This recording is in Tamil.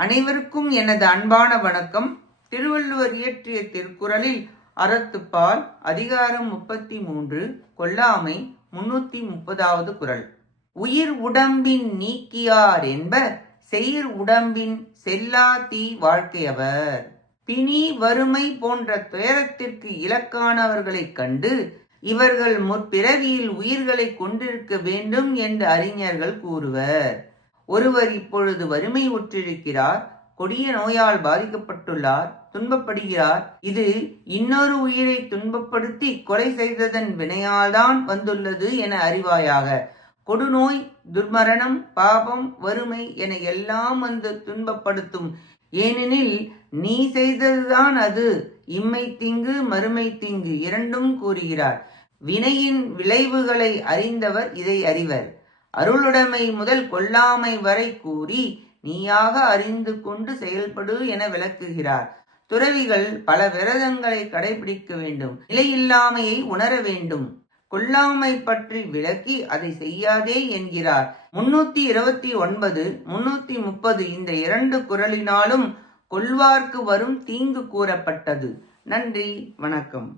அனைவருக்கும் எனது அன்பான வணக்கம். திருவள்ளுவர் இயற்றிய திருக்குறளில் அறத்துப்பால் அதிகாரம் முப்பத்தி மூன்று கொல்லாமை முன்னூத்தி முப்பதாவது குறள். உயிர் உடம்பின் நீக்கியார் என்ப செயிர் உடம்பின் செல்லா தீ வாழ்க்கையவர். பிணி வறுமை போன்ற துயரத்திற்கு இலக்கானவர்களைக் கண்டு இவர்கள் முற்பிறவியில் உயிர்களை கொண்டிருக்க வேண்டும் என்று அறிஞர்கள் கூறுவர். ஒருவர் இப்பொழுது வறுமை உற்றிருக்கிறார் கொடிய நோயால் பாதிக்கப்பட்டுள்ளார் துன்பப்படுகிறார். இது இன்னொரு உயிரை துன்பப்படுத்தி கொலை செய்ததன் வினையால்தான் வந்துள்ளது என அறிவாயாக. கொடுநோய் துர்மரணம் பாபம் வறுமை என எல்லாம் வந்து துன்பப்படுத்தும். ஏனெனில் நீ செய்ததுதான் அது. இம்மை தீங்கு மறுமை தீங்கு இரண்டும் கூறுகிறார். வினையின் விளைவுகளை அறிந்தவர் இதை அறிவர். அருளுடைமை முதல் கொல்லாமை வரை கூறி நீயாக அறிந்து கொண்டு செயல்படு என விளக்குகிறார். துறவிகள் பல விரதங்களை கடைபிடிக்க வேண்டும். நிலையில்லாமையை உணர வேண்டும். கொல்லாமை பற்றி விளக்கி அதை செய்யாதே என்கிறார். முன்னூத்தி இருபத்தி ஒன்பது முன்னூத்தி முப்பது இந்த இரண்டு குரலினாலும் கொள்வார்க்கு வரும் தீங்கு கூறப்பட்டது. நன்றி வணக்கம்.